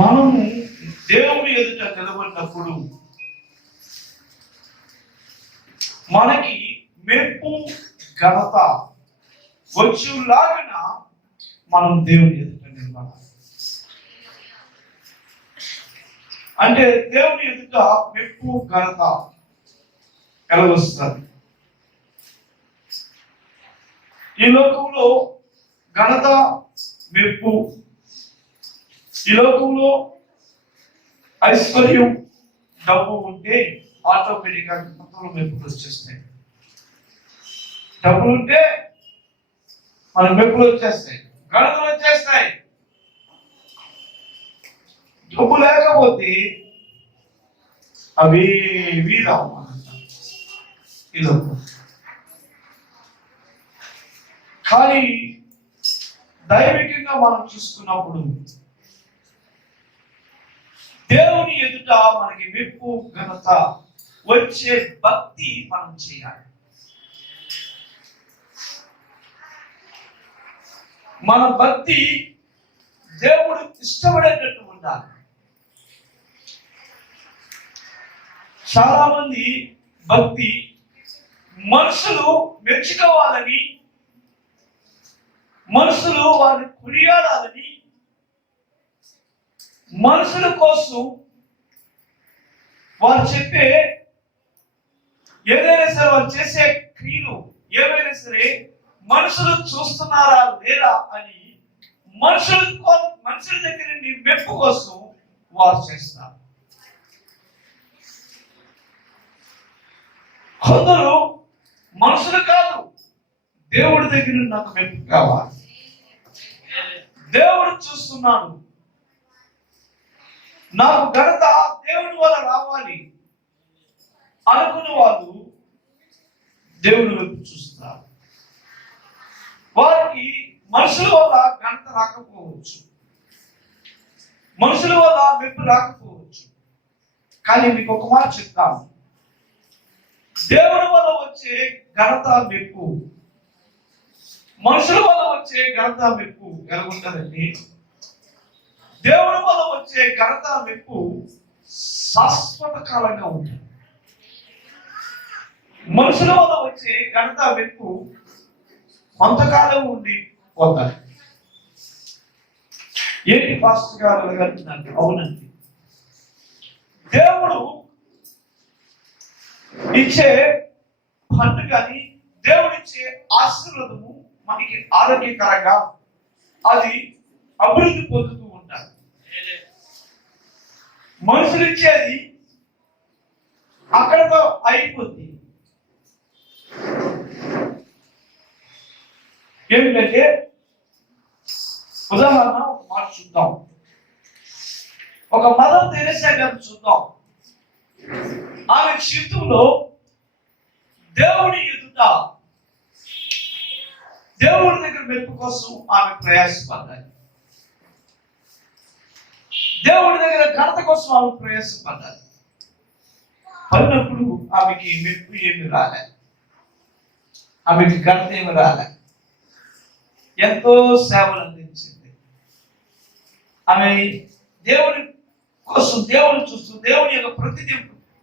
మనము దేవుని ఎదుట నిలబడినప్పుడు మనకి మెప్పు ఘనత వచ్చేలాగిన మనం దేవుని ఎదుట నిలబడాలి. అంటే దేవుని ఎదుట మెప్పు ఘనత ఎలా వస్తుంది? ఈ లోకంలో ఘనత మెప్పు, ఈ లోకంలో ఐశ్వర్యం డబ్బు ఉంటే ఆటోమేటిక్గా మొత్తంలో మెప్పులు వచ్చేస్తాయి. డబ్బులు ఉంటే మన మెప్పులు వచ్చేస్తాయి, ఘనతలు వచ్చేస్తాయి. డబ్బు లేకపోతే అవి రావు. ఈ లోకం కానీ దైవికంగా మనం చూసుకున్నప్పుడు దేవుని ఎదుట మనకి మెప్పు ఘనత వచ్చే భక్తి మనం చేయాలి. మన భక్తి దేవుడు ఇష్టపడేటట్టు ఉండాలి. చాలా మంది భక్తి మనుషులు మెచ్చుకోవాలని, మనుషులు వారిని కొనియాడాలని, మనుషుల కోసం వారు చెప్పే ఏదైనా సరే, వారు చేసే క్రియలు ఏవైనా సరే మనుషులు చూస్తున్నారా లేదా అని మనుషుల దగ్గర నుండి మెప్పు కోసం వారు చేస్తారు. కొందరు మనుషులు కాదు, దేవుడి దగ్గర నాకు మెప్పు కావాలి, దేవుడు చూస్తున్నాడు, నాకు ఘనత దేవుడి వల్ల రావాలి అనుకున్న వాళ్ళు దేవుడి వైపు చూస్తారు. వారికి మనుషుల వల్ల ఘనత రాకపోవచ్చు, మనుషుల వల్ల మెప్పు రాకపోవచ్చు. కానీ మీకు ఒక మాట చెప్తాను, దేవుడి వల్ల వచ్చే ఘనత మెప్పు, మనుషుల వల్ల వచ్చే ఘనత మెప్పు ఎలా ఉంటుందండి? దేవుడి వల్ల వచ్చే ఘనత మెప్పు శాశ్వత కాలంగా ఉంటుంది. మనుషుల వల్ల వచ్చే ఘనత మెప్పు కొంతకాలం ఉండి పోతాయి. ఏంటి పాస్టర్ గారు అడగంటున్నారు? అవునండి, దేవుడు ఇచ్చే పండు కానీ దేవుడిచ్చే ఆశీర్వాదము మనకి ఆరోగ్యకరంగా అది అభివృద్ధి పొందుతూ ఉంటారు. మనుషులు ఇచ్చేది అక్కడతో అయిపోద్ది. ఏమిటంటే ఉదాహరణ ఒక మాట చూద్దాం. ఒక మదర్ తెరెసా గారిని చూద్దాం. ఆమె జీవితంలో దేవుని ఎదుట దేవుడి దగ్గర మెప్పు కోసం ఆమె ప్రయాసపడ్డాయి. దేవుడి దగ్గర ఘనత కోసం ఆమె ప్రయాసపడ్డాయి. పడినప్పుడు ఆమెకి మెప్పు ఏమి రాలే, ఆమెకి ఘనత ఏమి రాలే. ఎంతో సేవలు అందించింది. ఆమె దేవుని కోసం దేవుని చూస్తూ దేవుని యొక్క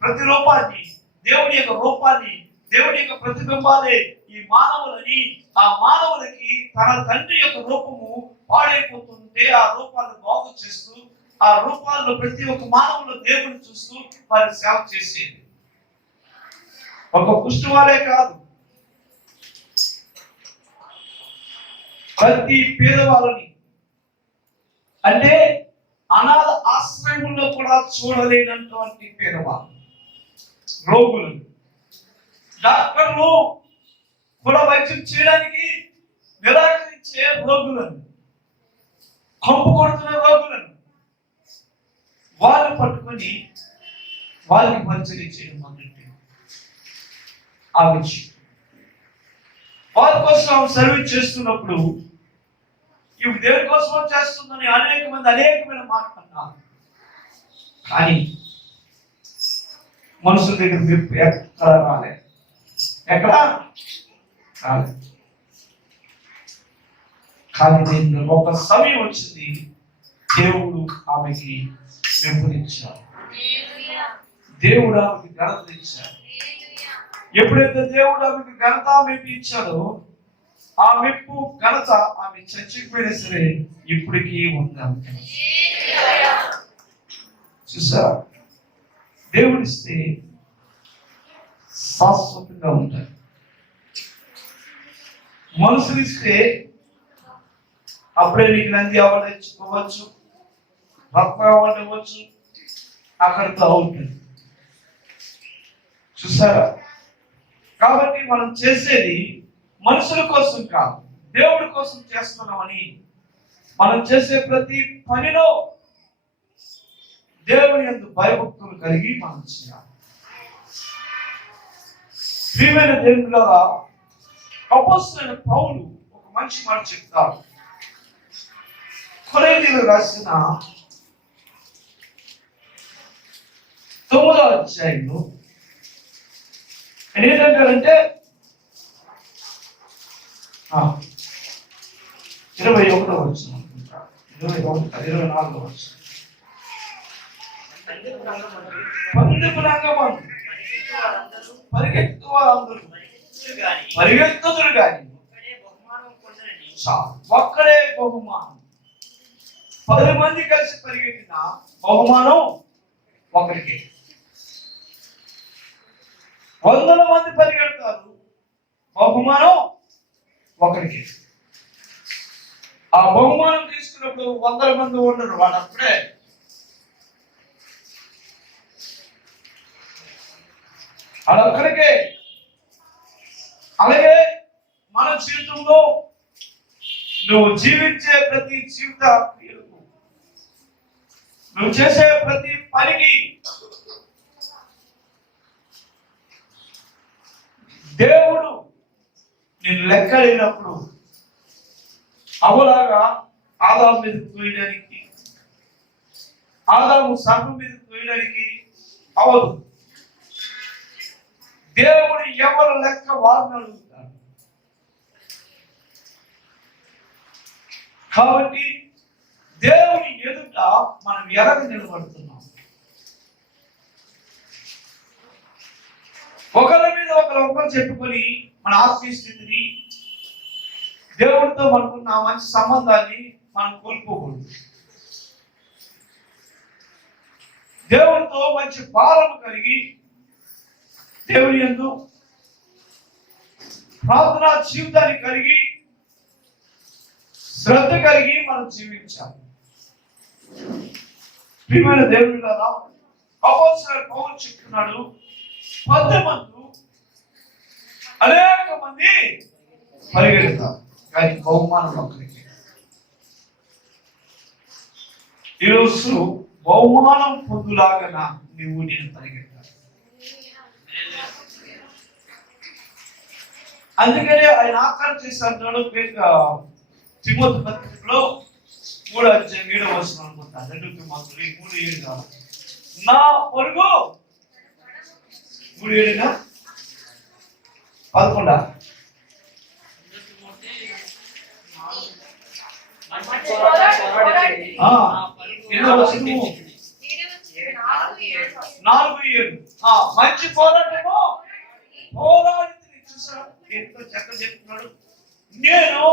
ప్రతిరూపాన్ని, దేవుని యొక్క రూపాన్ని, దేవుని యొక్క ప్రతిబింబాలే ఈ మానవులని, ఆ మానవులకి తన తండ్రి యొక్క రూపము పాడైపోతుంటే ఆ రూపాలను బాగు చేస్తూ, ఆ రూపాల్లో ప్రతి ఒక్క మానవులు దేవుని చూస్తూ వారి సేవ చేసేది. ఒక కుష్టి వారే కాదు, ప్రతి పేదవాళ్ళని, అంటే అనాథ ఆశ్రయంలో కూడా చూడలేనటువంటి పేదవాళ్ళు, రోగులు, డాక్టర్లు కూడా వైద్యం చేయడానికి నిరాకరించే రోగులను, కంపు కొడుతున్న రోగులను వాళ్ళు పట్టుకొని వాళ్ళకి పరిచయం చేయడం మొదలెట్టారు. ఆ విషయం వారి కోసం సర్వీస్ చేస్తున్నప్పుడు ఇవి దేవుని కోసం చేస్తుందని అనేకమైన మాట్లాడుతున్నారు. కానీ మనుషుల దగ్గర మెప్పు ఎక్కడ రాలే, ఎక్కడ రాలే. కానీ దీన్ని ఒక సమయం వచ్చింది, దేవుడు ఆమెకి మెప్పునిచ్చాడు. దేవుడు ఆమెకి ఘనత ఇచ్చాడు. ఎప్పుడైతే దేవుడు ఆమెకి ఘనత మెప్పు ఇచ్చాడో ఆ మెప్పు ఘనత ఆమె చచ్చిపోయినా సరే ఇప్పటికీ ఉంది ఆమె. చూసారా, దేవుడిస్తే శాశ్వతంగా ఉంటారు. మనుషులు ఇస్తే అప్పుడే నీకు నంది అవార్డు ఇచ్చుకోవచ్చు, రత్న అవార్డు ఇవ్వచ్చు, అక్కడితో అవుతుంది. చూసారా, కాబట్టి మనం చేసేది మనుషుల కోసం కాదు, దేవుడి కోసం చేస్తున్నామని మనం చేసే ప్రతి పనిలో దేవుని యందు భయభక్తులు కలిగి మనం చేయాలి. ప్రియమైన దేవునిలారా, అపోస్తలుడైన పౌలు ఒక మంచి మాట చెప్తాడు. కొరింథీయులకు రాసిన 9వ అధ్యాయంలో ఏంటంటే 21వ వచనం, 24వ వచనం. పందెపు రంగమందు పరిగెత్తు వారందరూ పరిగెత్తుదురు గాని ఒక్కడే బహుమానం. 10 మంది కలిసి పరిగెత్తిన బహుమానం ఒకరికి. 100 మంది పరిగెడతారు, బహుమానం ఒకరికి. ఆ బహుమానం తీసుకున్నప్పుడు 100 మంది ఉండరు, వాడు అప్పుడే అదొక్కడికే. అలాగే మన జీవితంలో నువ్వు జీవించే ప్రతి జీవిత క్రియలకు, నువ్వు చేసే ప్రతి పనికి దేవుడు నేను లెక్కలేనప్పుడు అవలాగా ఆదాము మీద తోయడానికి, ఆదాము సర్పం మీద తోయడానికి అవదు. దేవుడు ఎవరు లెక్క వారిని అడుగుతాడు. కాబట్టి దేవుని ఎదుట మనం ఎరగ నిలబడుతున్నాం. ఒకరి మీద ఒకరు చెప్పుకొని మన ఆత్మీయ స్థితిని, దేవుడితో మనకున్న మంచి సంబంధాన్ని మనం కోల్పోకూడదు. దేవుడితో మంచి భారం కలిగి, దేవుని యందు ప్రార్థనా జీవితాన్ని కలిగి, శ్రద్ధ కలిగి మనం జీవించాలి. ప్రియమైన దేవునిలారా, అపోస్తలుడైన పౌలు చెప్తున్నాడు, 10 మంది అనేక మంది పరిగెడతారు కానీ బహుమానం ఒకరికి. ఈరోజు బహుమానం పొందులాగా నీవు నేను పరిగెడతాను. అందుకనే ఆయన ఆకారం చేశాడు. తిమోతి పత్రికలో 3వ అధ్యాయం 7వ వచనం అనుకుంటా, 2 తిమోతి 3:7 కాదు, నా పొరుగు 3:7గా 11 మంచి పోరాటము పోరాడి చూసారా, ఎంతో చక్కగా చెప్తున్నాడు. నేను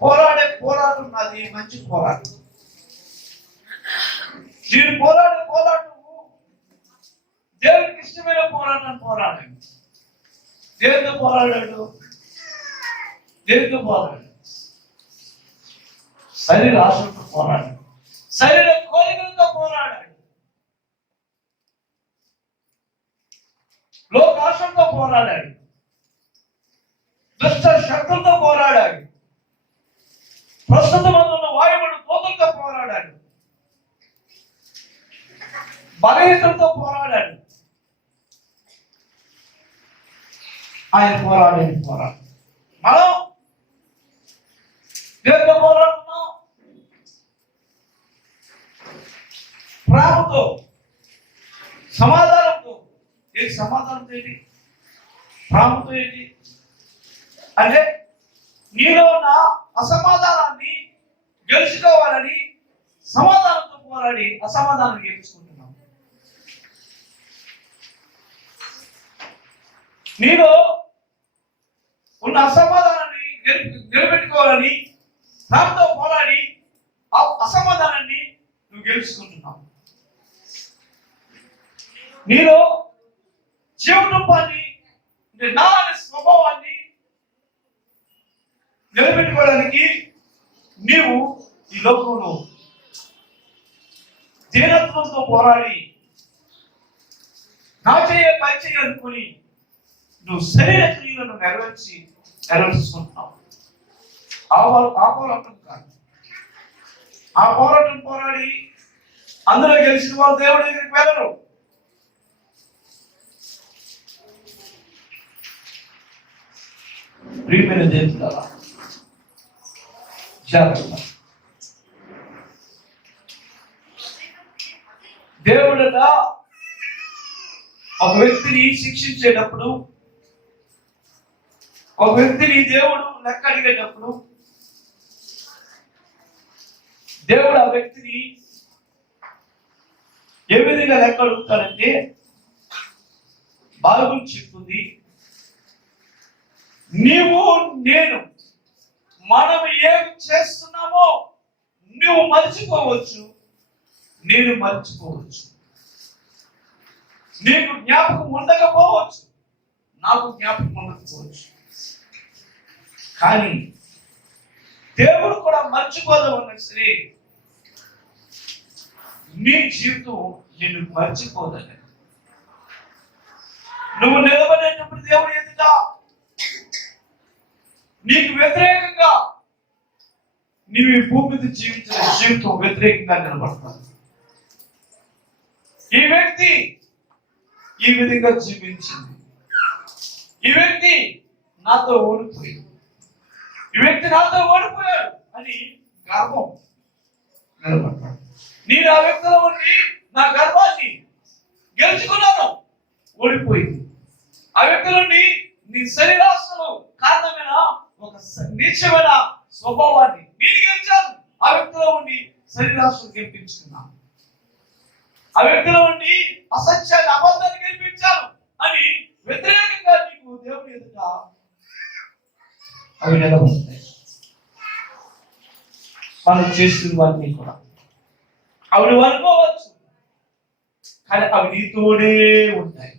పోరాడే పోరాటం నాది మంచి పోరాటం. నేను పోరాడే పోరాటము దేవునికి ఇష్టమైన పోరాటం పోరాడాడు. దేవునితో పోరాడాడు, దేవునితో పోరాడాడు. శరీర ఆశలతో పోరాడాడు, శరీర కోరికలతో పోరాడాడు, లోకాశలతో పోరాడాడు, దుష్ట శక్తులతో పోరాడాడు, ప్రస్తుతం ఉన్న వాయువుడు దూతలతో పోరాడాడు, బలహీనతలతో పోరాడాడు. ఆయన పోరాడేది పోరాడు. మనం దేవునితో పోరాడుతున్నాం, ప్రేమతో, సమాధానంతో. ఏంటి సమాధానంతో? ఏంటి ప్రేమతో? ఏంటి అంటే నీలో ఉన్న అసమాధానాన్ని గెలుచుకోవాలని సమాధానంతో పోరాడి అసమాధానం గెలుచుకుంటున్నాం. నీలో ఉన్న అసమాధానాన్ని నిలబెట్టుకోవాలని దాంతో పోరాడి ఆ అసమాధానాన్ని నువ్వు గెలుచుకుంటున్నావు. నీలో జీవరూపాన్ని నా అనే స్వభావాన్ని నిలబెట్టుకోవడానికి నీవు ఈ లోకంలో దీనత్వంతో పోరాడి నా చేయ పై చేయ అనుకుని నువ్వు శరీర క్రియలను నెరవేర్చుకుంటున్నావు. ఆ పోరాటం కాదు. ఆ పోరాటం పోరాడి అందులో గెలిచిన వాళ్ళు దేవుడి దగ్గరికి వెళ్ళరు. ప్రియమైన దేవుడా, జాగ్రత్త. దేవుడట ఒక వ్యక్తిని శిక్షించేటప్పుడు, ఒక వ్యక్తిని దేవుడు లెక్క అడిగేటప్పుడు, దేవుడు ఆ వ్యక్తిని ఏ విధంగా లెక్క అడుగుతాడంటే, బైబిల్ చెప్తుంది, నీవు నేను మనం ఏం చేస్తున్నామో నువ్వు మర్చిపోవచ్చు, నేను మర్చిపోవచ్చు. నీకు జ్ఞాపకం ఉండకపోవచ్చు, నాకు జ్ఞాపకం ఉండకపోవచ్చు. కానీ దేవుడు కూడా మర్చిపోదామన్నా సరే నీ జీవితం నిన్ను మర్చిపోదని. నువ్వు నిలబడేటప్పుడు దేవుడు ఎదుట నీకు వ్యతిరేకంగా నీవు ఈ భూమి మీద జీవించిన జీవితం వ్యతిరేకంగా నిలబడతాను. ఈ వ్యక్తి ఈ విధంగా జీవించింది, ఈ వ్యక్తి నాతో ఓడిపోయింది, ఈ వ్యక్తి నాతో ఓడిపోయాడు అని గర్వం నిలబడతాడు. నేను ఆ వ్యక్తిలో ఉండి నా గర్వాన్ని గెలుచుకున్నాను, ఓడిపోయింది. ఆ వ్యక్తిలో నీ శరీరాశలు కారణమైన ఒక నీచమైన స్వభావాన్ని నేను గెలిచాను. ఆ వ్యక్తిలో ఉండి శరీరాశలు గెలిపించుకున్నాను. ఆ వ్యక్తిలో ఉండి అసత్యాన్ని అబద్ధాన్ని గెలిపించాను అని వ్యతిరేకంగా నీకు దేవుని ఎదుట అవి నిలబడతాయి. మనం చేసినవన్నీ కూడా అవి నువ్వు అనుకోవచ్చు, కానీ అవి నీతోనే ఉంటాయి.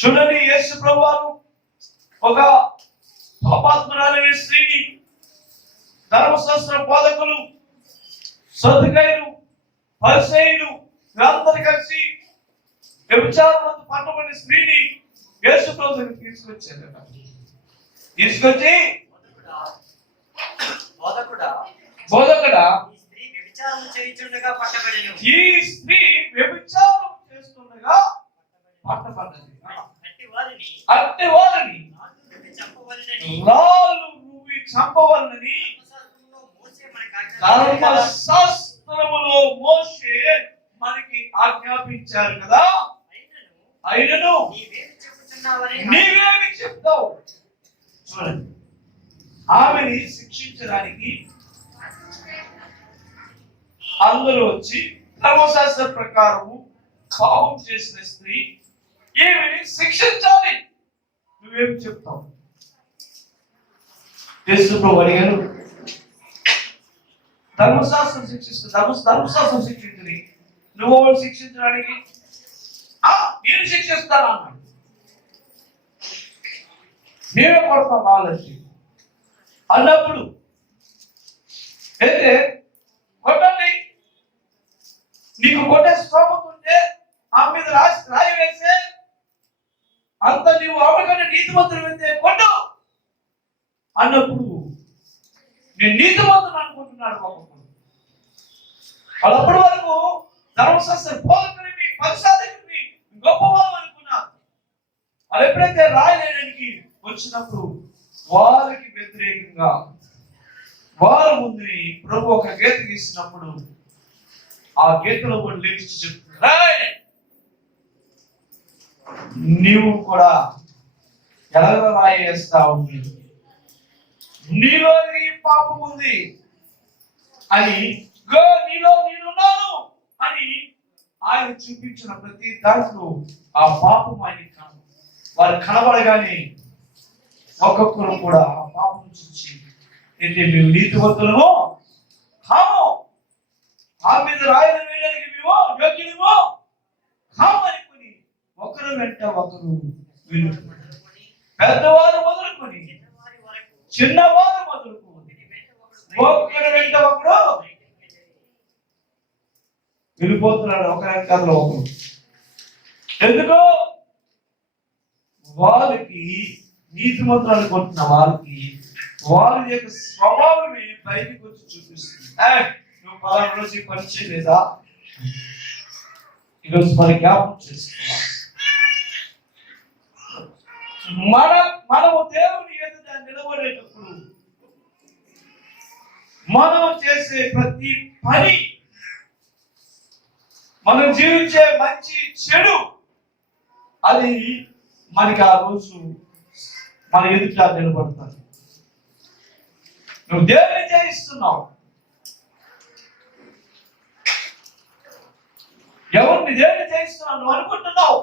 చూడండి, యేసు ప్రభువారు ఒక పాపాత్మురాలైన స్త్రీని ధర్మశాస్త్ర బోధకులు, సదుకాయులు, పరిసయ్యులు వీరందరూ కలిసి వ్యభిచారంతో పట్టబడిన స్త్రీని యేసు ప్రభు దగ్గరికి తీసుకొచ్చారట. తీసుకొచ్చి బోధకుడా ఈ స్త్రీ వ్యభిచారం చేస్తుండగా పట్టబడ్డది. అట్టి వారిని రాళ్ళు రువ్వి చంపవలనని ధర్మశాస్త్రములో మోషే మనకి ఆజ్ఞాపించారు కదా. అయినను నీవేమి చెప్తావు? చూడండి, ఆమెని శిక్షించడానికి అందరూ వచ్చి ధర్మశాస్త్ర ప్రకారము పాపం చేసిన స్త్రీ ఏమిని శిక్షించాలి, నువ్వేం చెప్తావు? యేసు ప్రభు అడిగారు, ధర్మశాస్త్రం శిక్షిస్తుంది, ధర్మశాస్త్రం శిక్షించింది, నువ్వు శిక్షించడానికి నేను శిక్షిస్తాను అన్నాడు. నేనే కొడతాను వాళ్ళకి అన్నప్పుడు అయితే కొట్టండి, నీకు కొట్టే స్తోమత ఉంటే ఆ మీద రాయి వేసే అంత నీవు ఆవిడకన్నా నీతిమంతులు వెళ్తే కొట్టు అన్నప్పుడు నేను నీతిమంతులు అనుకుంటున్నాడు పాపం. వాళ్ళు అప్పటి వరకు ధర్మశాస్త్ర బోధకుడిని, పరిశోధకుడిని గొప్పవాళ్ళు అనుకున్నారు. వాళ్ళు ఎప్పుడైతే రాయలేడానికి వచ్చినప్పుడు వారికి వ్యతిరేకంగా వారు ముందు ప్రభు ఒక గీత గీసినప్పుడు ఆ గీతలో కూడా లేచి చెప్తున్నారు, నీవు కూడా ఎలాగ రాయేస్తావు, నీలో ఈ పాపం ఉంది అని నీలో నేనున్నాను అని ఆయన చూపించిన ప్రతి దాంట్లో ఆ పాపం ఆయన వారు కనబడగానే ఒక్కొక్కరు కూడా ఆ పాపం చూసి ఏంటి మేము నీతివంతులము కాము, ఆ మీద రాయలు వేయడానికి మేము యోగ్యులము కాము అనుకుని ఒకరు వెంట ఒకరు వినుకుంటారు. పెద్దవారు మొదలుకొని చిన్నవారు మొదలుకొని ఒకరు వెంట ఒకడు వెళ్ళిపోతున్నాడు. ఒకరి కథలో ఒకరు. ఎందుకో వాళ్ళకి నీతిమంతులు అనుకుంటున్న వాళ్ళకి వాళ్ళ యొక్క స్వభావమే బయటికి వచ్చి చూపిస్తుంది. నువ్వు పలానా రోజు పని చేయలేదా, ఈరోజు మరి జ్ఞాపకం చేసుకోవాలి. మనము దేవుని ఎదుట నిలబడేటప్పుడు మనం చేసే ప్రతి పని, మనం జీవించే మంచి చెడు, అది మనకి ఆ రోజు మన ఎదుట నిలబడతారు. నువ్వు దేవుని జయిస్తున్నావు, ఎవరిని దేవుని జయిస్తున్నావు నువ్వు అనుకుంటున్నావు,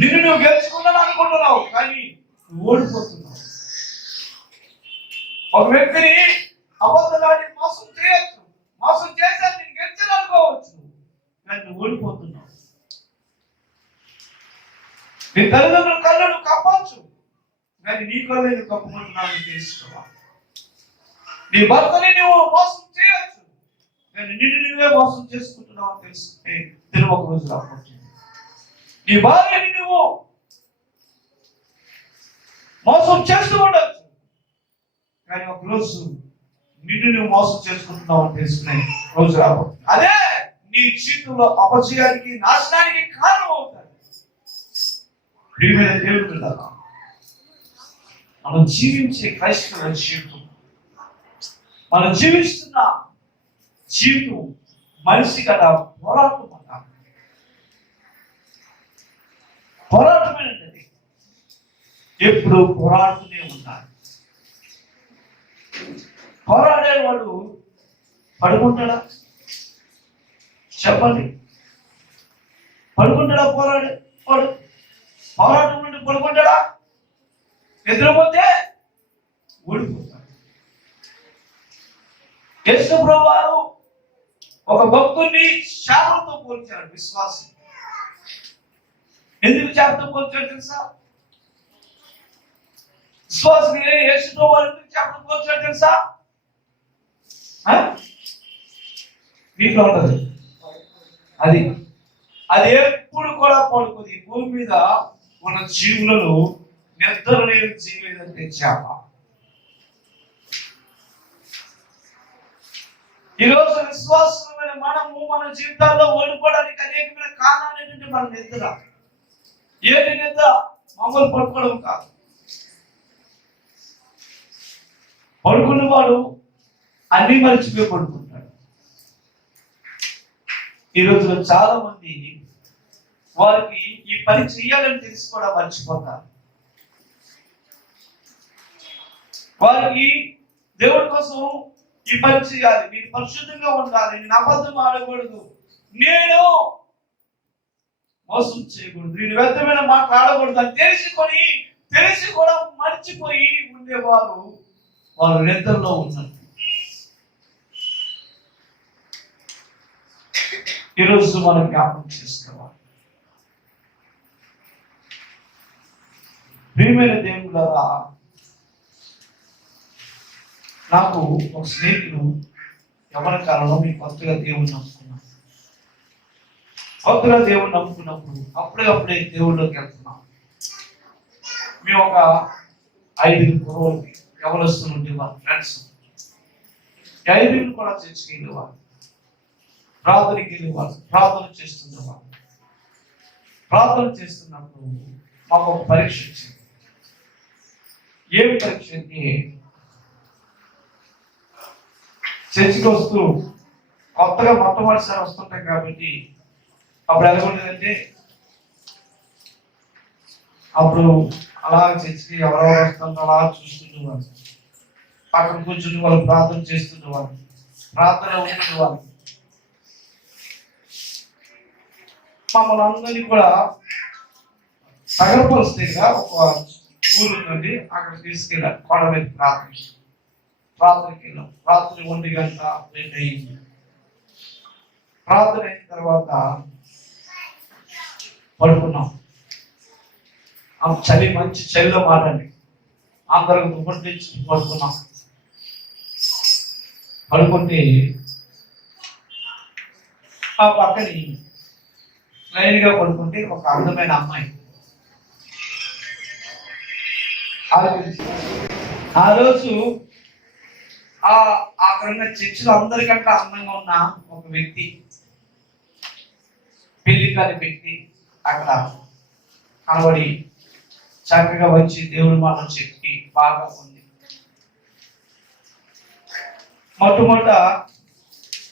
నిన్ను నువ్వు గెలుచుకున్నాను అనుకుంటున్నావు, కానీ నువ్వు ఓడిపోతున్నావు. ఒక వ్యక్తిని అబద్ధలాడి మోసం చేయొచ్చు, మోసం చేశాను నేను గెలిచాను అనుకోవచ్చు, కానీ నువ్వు ఓడిపోతున్నావు. నీ తల్లిదండ్రుల కళ్ళు నువ్వు కప్పవచ్చు, కానీ నీ కళ్ళు నువ్వు కప్పుకుంటున్నావు తెలుసుకోవాలి. నీ భర్తని నువ్వు మోసం చేయొచ్చు, కానీ నిన్ను నువ్వే మోసం చేసుకుంటున్నావు అని తెలుసుకుంటే తెలుగు ఒక రోజు రాకపోతుంది. నీ భార్యని నువ్వు మోసం చేస్తూ ఉండొచ్చు, కానీ ఒక రోజు నిన్ను నువ్వు మోసం చేసుకుంటున్నావు అని తెలుసుకునే రోజు రాబోతుంది. అదే నీ జీవితంలో అపజయానికి నాశనానికి కారణం అవుతాయి. ప్రియమైన దేవుని బిడ్డలారా, మనం జీవించే క్రైస్తవ జీవితం, మనం జీవిస్తున్న జీవితం మనిషి కదా పోరాటం అన్నారు. పోరాటమేనండి, ఎప్పుడు పోరాడుతూనే ఉండాలి. పోరాడేవాడు పడుకుంటాడా చెప్పండి? పడుకుంటాడా? పోరాటం నుండి పడుకుంటాడా? నిద్రపోతే ఓడిపోతాడు. యేసు ప్రభువు వారు ఒక భక్తుడిని శాపంతో పోల్చారు. విశ్వాసం ఎందుకు శాపంతో పోల్చాడు తెలుసా? విశ్వాసం యేసు ప్రభువు వారు ఎందుకు శాపంతో పోల్చాడు తెలుసా? మీకు ఉంటది అది అది ఎప్పుడు కూడా పడుకుంది. భూమి మీద ఉన్న జీవులలో నిద్ర లేని జీవి ఏదంటే చేప. ఈరోజు విశ్వాసమైన మనము మన జీవితాల్లో ఓడిపోవడానికి అనేకమైన కారణాలు ఏంటంటే మన నిద్ర. ఏంటి నిద్ర? మామూలు పడుకోవడం కాదు. పడుకున్నవాడు అన్ని మర్చిపోయి పడుకుంటాడు. ఈరోజు చాలా మంది వారికి ఈ పని చేయాలని తెలిసి కూడా మర్చిపోతారు. వారికి దేవుడి కోసం ఈ పని చేయాలి, నేను పరిశుద్ధంగా ఉండాలి, నేను అబద్ధం ఆడకూడదు, నేను మోసం చేయకూడదు, నేను వ్యర్థమైన మాట ఆడకూడదు అని తెలిసి కూడా మర్చిపోయి ఉండేవారు వారు నిద్రలో ఉన్నారు. ఈరోజు మనం జ్ఞాపకం చేసుకోవాలి. ప్రియమైన దేవుడా, నాకు ఒక స్నేహితుడు ఎవరి కాలంలో మీ కొత్తగా దేవుణ్ణి నమ్ముకున్నాను. కొత్తగా దేవుణ్ణి నమ్ముకున్నప్పుడు అప్పుడే దేవుళ్ళలోకి వెళ్తున్నాం. మేము ఒక 5 కుర్రోళ్ళు ఎవరొస్తూ ఉండేవారు, ఫ్రెండ్స్. 5 కూడా చర్చికి వెళ్ళేవారు, ప్రార్థనకి వెళ్ళేవారు, ప్రార్థన చేస్తుండేవారు. ప్రార్థన చేస్తున్నప్పుడు మాకు ఒక పరీక్ష వచ్చింది. ఏమి పరీక్ష అంటే, చర్చికి వస్తూ కొత్తగా మొట్టమొదటిసారి వస్తుంటాం కాబట్టి అప్పుడు ఎలాగుండేదంటే, అప్పుడు అలా చర్చికి ఎవరెవరు వస్తుందో అలా చూస్తుండేవారు, పక్కన కూర్చుని వాళ్ళు ప్రార్థన చేస్తుండేవారు. ప్రార్థన ఉండే వాళ్ళు మమ్మల్ని అందరినీ కూడా సగరపరుస్తుందిగా ఒక ఊరు నుండి అక్కడ తీసుకెళ్ళారు కొండ మీద ప్రార్థనకి వెళ్ళాం. రాత్రి 1 గంట 2 అయింది. ప్రార్థన అయిన తర్వాత పడుకున్నాం. ఆ చలి మంచి చలిలో మాటండి అందరికి దుప్పటి తెచ్చి పడుకున్నాం. పడుకుంటే ఆ పక్కని లైన్గా పడుకుంటే ఒక అందమైన అమ్మాయి ఆ రోజు అక్కడున్న చర్చిలో అందరికంటే అందంగా ఉన్న ఒక వ్యక్తి, పెళ్లి కాని వ్యక్తి అక్కడ కనబడి చక్కగా వచ్చి దేవుడి మాట చెప్పి బాగా ఉంది. మొట్టమొదట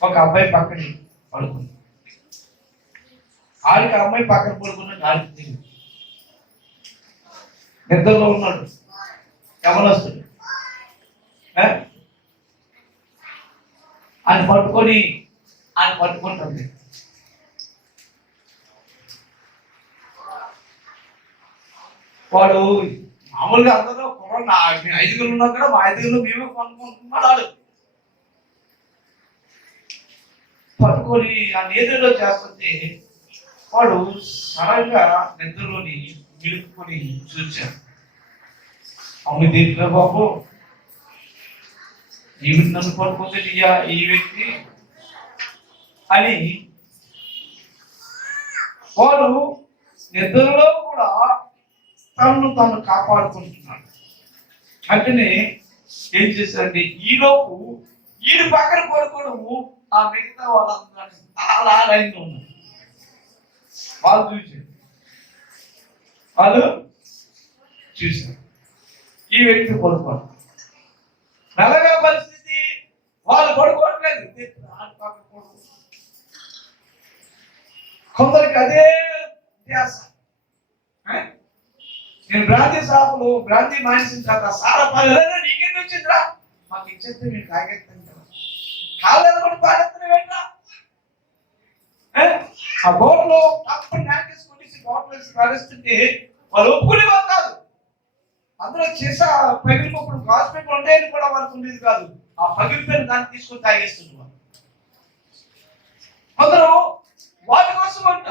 ఒక అబ్బాయి పక్కని పడుకుంది. ఆడికి అమ్మాయి పక్కన పడుకున్న ఆడికి తెలియదు. నిద్రలో ఉన్నాడు యవనస్తుడు. ఆయన పట్టుకుంటుంది. వాడు మామూలుగా అందరూ 5 ఉన్నా కూడా మా 5 మేమే కొనుక్కుంటున్నాడు. వాడు పట్టుకొని ఆ నేతలో చేస్తుంటే వాడు సడన్గా నిద్రలోని నిలుపుకొని చూశాడు. అమ్మ దీంట్లో బాబు ఈవి నన్ను పట్టుకుంటే ఈ వ్యక్తి అని వాడు నిద్రలో కూడా తను కాపాడుకుంటున్నాడు. అంటేనే ఏం చేశారంటే ఈలోపు ఈడు పక్కన పడుకోవడము ఆ మిగతా వాళ్ళందరూ అలా లైన్లో ఉన్నారు. వాళ్ళు చూశారు ఈ వ్యక్తి పడుకోవాలి. మెల్లగా పరిస్థితి వాళ్ళు పడుకోవట్లేదు. కొందరికి అదే ధ్యాస. నేను బ్రాంతి మానేసిన తర్వాత సారా పల్లెలో నీకెందుకు వచ్చిందిరా, మాకు ఇచ్చేస్తే నేను తాగెత్తాను కదా, కాలేదు కూడా పాడెత్తనే వెళ్ళా ఆ బోట్లో అప్పుడు నాకేసుకుని బోట్లు వేసి పాడేస్తుంటే వాళ్ళు ఒప్పుకునేవారు కాదు. అందులో చేసా పగిలిపోప్పుడు హాస్పిటల్ ఉంటాయని కూడా వాళ్ళకు ఉండేది కాదు. ఆ పగిలిపోయిన దాన్ని తీసుకొని తాగేస్తున్నారు. అందరూ వాటి కోసం అంట.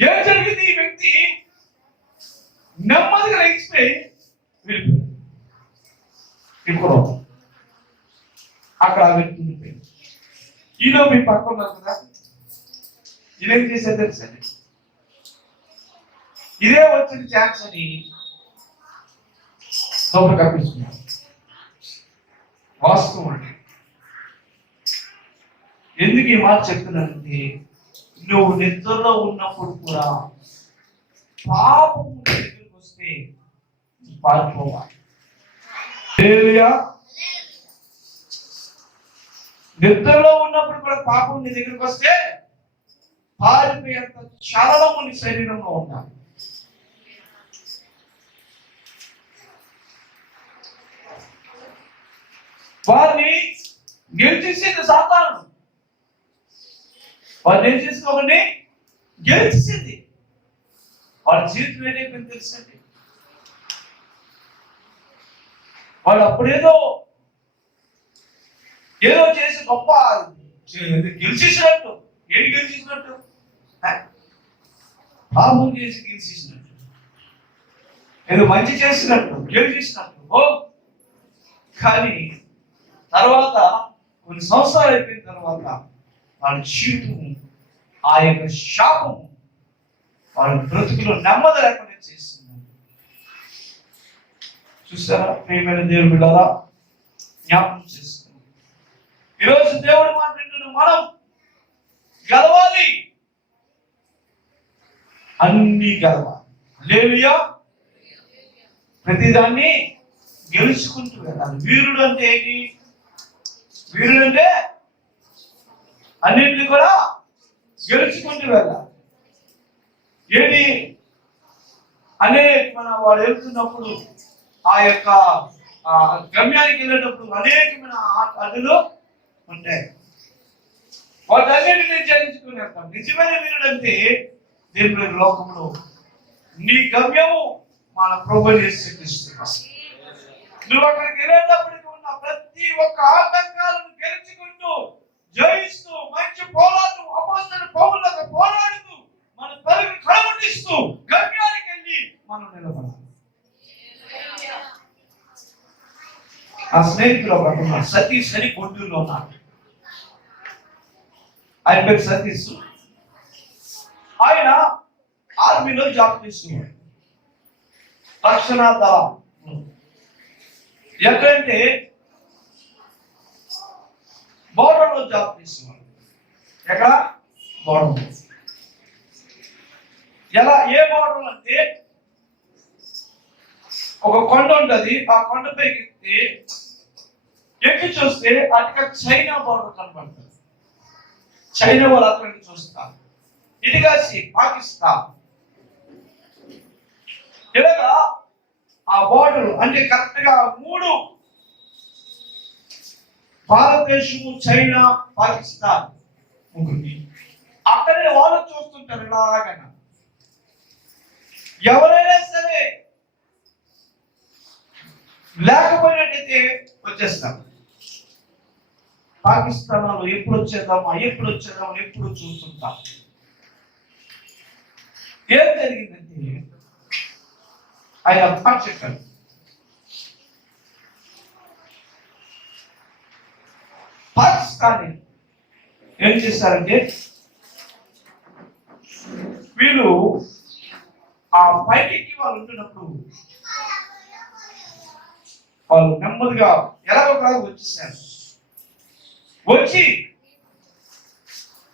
ఏం జరిగింది? ఈ వ్యక్తి నెమ్మదిగా లేచిపోయి వెళ్ళిపోయాడు. ఇప్పుడు అక్కడ ఆ వ్యక్తి ఉండిపోయింది. ఈలో మీ పక్క ఉన్నారు కదా, ఇదేం చేసేది తెలుసండి, ఇదే వచ్చిన ఛాన్స్ అని లోపల కప్పించుకున్నాడు. వాస్తవం అండి. ఎందుకు ఈ మాట చెప్తున్నానంటే, నువ్వు నిద్రలో ఉన్నప్పుడు కూడా పాపం దగ్గరికి వస్తే పారిపోవాలి. నిద్రలో ఉన్నప్పుడు కూడా పాపం నీ దగ్గరికి వస్తే పారిపోయేంత చలనము నీ శరీరంలో ఉండాలి. వారిని గెలిచేసింది సాతాను. వారిని ఏం చేసుకోకండి, గెలిచేసింది. వాడి జీవితం ఏదైపోయింది తెలుసండి. వాడు అప్పుడేదో చేసి గొప్ప గెలిచేసినట్టు. ఏంటి గెలిచేసినట్టు? పాపం చేసి గెలిచేసినట్టు, ఏదో మంచి చేసినట్టు గెలిచేసినట్టు. కానీ తర్వాత కొన్ని సంవత్సరాలు అయిపోయిన తర్వాత వాళ్ళ జీవితము, ఆ యొక్క శాపము వాళ్ళ బ్రతుకులో నెమ్మది లేకుండా చేసింది. చూసారా ప్రియమైన దేవుడు బిడ్డలారా, జ్ఞాపకం చేస్తున్నాం. ఈరోజు దేవుడు మాట్లాడుతున్న మనం గెలవాలి, అన్ని గెలవాలి. హల్లెలూయా. ప్రతిదాన్ని గెలుచుకుంటూ వెళ్ళాలి. వీరుడు అంటే ఏంటి? వీరుడు అంటే అన్నింటినీ కూడా గెలుచుకుంటూ వెళ్ళాలి. ఏంటి అనే వాడు వెళ్తున్నప్పుడు ఆ యొక్క గమ్యానికి వెళ్ళేటప్పుడు అనేకమైన అడ్డులు ఉంటాయి. వాటన్నిటిని జయించుకునేస్తాం. నిజమైన వీరుడు అంటే దేవుని లోకంలో నీ గమ్యము మన ప్రభువు యేసుక్రీస్తు. నువ్వు అక్కడికి వెళ్ళేటప్పటికి ఉన్న ప్రతి ఒక్క ఆటంకాలను గెలుచుకుంటూ జయిస్తూ మంచి పోరాటం అపోస్తలుడైన పౌలుతో పోరాడుతూ మన పరుగును కడముట్టిస్తూ గమ్యానికి వెళ్ళి మనం నిలబడాలి. ఆ స్నేహితులు ఒక సతీష్ అని గుంటూరులో ఉన్నారు. ఆయన పేరు సతీష్. ఆయన ఆర్మీలో జాబ్ చేస్తున్నాడు. రక్షణ దళం ఎక్కడంటే బోర్డర్లో జాబ్ చేస్తున్నాడు. ఎక్కడ? బోర్డర్. ఎలా? ఏ బోర్డర్ అంటే ఒక కొండ ఉంటది. ఆ కొండపైకి ఎక్కి చూస్తే అటుగా చైనా బోర్డర్ కనబడుతుంది. చైనా వాళ్ళు అక్కడికి చూస్తారు. ఇటుగాసి పాకిస్తాన్. ఇలాగా ఆ బోర్డర్ అంటే కరెక్ట్ గా 3 భారతదేశము, చైనా, పాకిస్తాన్ ఉంటుంది. అక్కడే వాళ్ళు చూస్తుంటారు. ఇలాగా ఎవరైనా సరే లేకపోయినట్టయితే వచ్చేస్తారు. పాకిస్తాన్ వాళ్ళు ఎప్పుడు వచ్చేద్దామా ఎప్పుడు చూస్తుంటాం. ఏం జరిగిందంటే ఆయన మాట చెప్పారు. పాకిస్తాన్ ఏం చేశారంటే వీళ్ళు ఆ పైకి వాళ్ళు ఉంటున్నప్పుడు వాళ్ళు నెమ్మదిగా ఎలాగోలాగా వచ్చేసారు. వచ్చి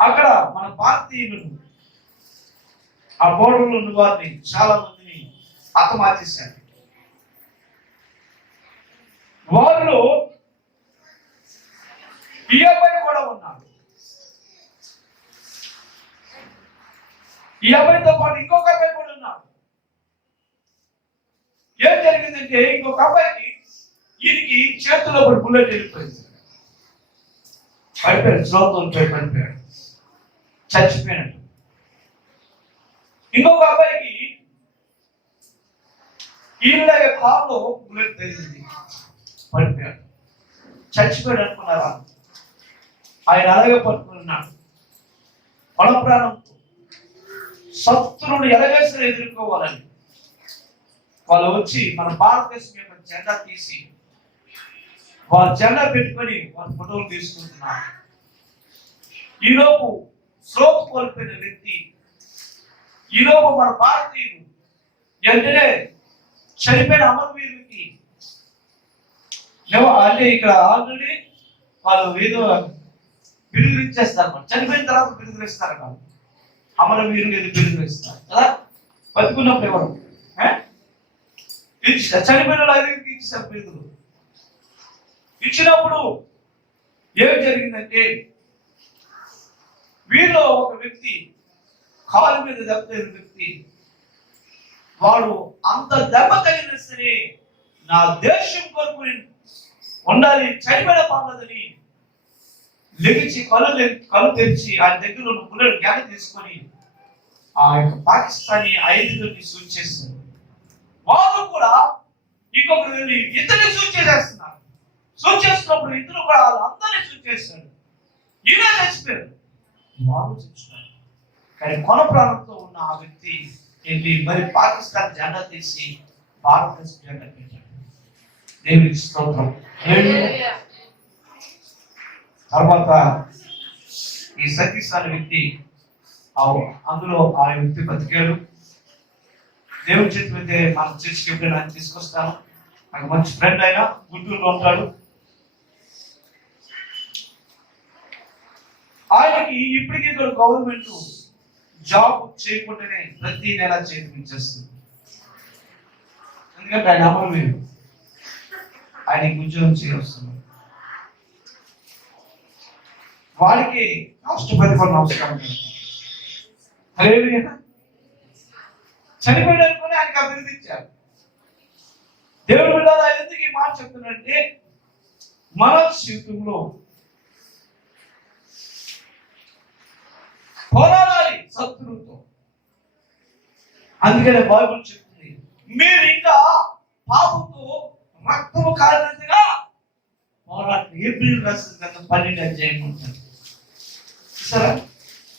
అక్కడ మన భారతీయులను ఆ బోర్డర్లో ఉన్న వారిని చాలా మందిని హతమార్చేశారు. వారిలో ఈ అబ్బాయి కూడా ఉన్నారు. ఈ అబ్బాయితో పాటు ఇంకొక అబ్బాయి కూడా ఉన్నారు. ఏం జరిగిందంటే ఇంకొక అబ్బాయికి ఈయనకి చేతిలో ఒక బుల్లెట్ వెళ్ళిపోయింది. పడిపోయాడు. శ్రోతలు పడిపోయాడు. చచ్చిపోయినట్టు. ఇంకొక అబ్బాయికి ఈయన కారులో బుల్లెట్ తగిలింది. పడిపోయాడు. చచ్చిపోయాడు అనుకున్నారా? ఆయన అలాగే పట్టుకున్నాడు. మన ప్రాణంతో శత్రువును ఎలాగేసరి ఎదుర్కోవాలని వాళ్ళు వచ్చి మన భారతదేశం యొక్క జెండా తీసి వాళ్ళ జెండా పెట్టుకొని వాళ్ళ ఫోటోలు తీసుకుంటున్నారు. ఈలోపు శ్రోత్ కోల్పోయిన వ్యక్తి, ఈలోపు మన భారతీయులు వెంటనే చనిపోయిన అమరవీరులకి అంటే ఇక్కడ ఆల్రెడీ వాళ్ళు ఏదో బిరుదులు ఇచ్చేస్తారు. చనిపోయిన తర్వాత బిరుదులు ఇస్తారు కాదు. అమరవీరులు ఏదో బిరుదులు ఇస్తారు కదా. బతుకున్నప్పుడు ఎవరు చనిపోయిన వాళ్ళు ఇచ్చేస్తారు బిరుదులు. ఇచ్చినప్పుడు ఏం జరిగిందంటే వీరిలో ఒక వ్యక్తి కాలు మీద దెబ్బ తగిలిన వ్యక్తి, వాడు అంత దెబ్బ తగిలిన సరే నా దేశం కొరకు ఉండాలి, చనిపోయిన పర్లేదని లెగిచి కళ్ళు తెరిచి ఆయన దగ్గర ఉన్న బుల్లెట్ గ్యాన్ తీసుకొని ఆ యొక్క పాకిస్తానీ 5 సూట్ చేస్తారు. వాళ్ళు కూడా ఇంకొకరు వెళ్ళి ఇద్దరిని సూట్ చేసేస్తున్నారు. సూట్ చేస్తున్నప్పుడు ఇద్దరు కూడా వాళ్ళందరినీ సూట్ చేస్తాడు. ఈయన చచ్చిపోయారు. వాళ్ళు చచ్చిపోయారు. కానీ కొన ప్రాంతంతో ఉన్న ఆ వ్యక్తి వెళ్ళి మరి పాకిస్తాన్ జెండా తీసి భారతదేశ జెండా పెట్టాడు. దేవునికి స్తోత్రం. తర్వాత ఈ సతీష్ అనే వ్యక్తి అందులో ఆ వ్యక్తి బతికాడు. దేవుని చేతులైతే మన చర్చికి ఎప్పుడైనా తీసుకొస్తాను. నాకు మంచి ఫ్రెండ్ అయినా గుంటూరులో ఉంటాడు. ఆయనకి ఇప్పటికీ ఇక్కడ గవర్నమెంట్ జాబ్ చేయకుండానే ప్రతి నెల చేతికిచ్చేస్తుంది. ఎందుకంటే ఆయన అమరవీరు, ఆయనకి ఉద్యోగం చేయవస్తుంది. వారికి రాష్ట్రపతి కూడా నమస్కారం. చనిపోయాడు అనుకుని ఆయనకి అభివృద్ధి ఇచ్చారు. దేవుడు బిడ్డలారా, ఎందుకు ఈ మాట చెప్తున్నాడంటే మన జీవితంలో పోరాడాలి శత్రువుతో. అందుకనే బైబిల్ చెప్తుంది, మీరు ఇంకా పాపంతో రక్తము కారినట్టుగా పోరాటం. ఏప్రిల్ రాసిన గత 12 అధ్యాయం ఉంటుంది సరే.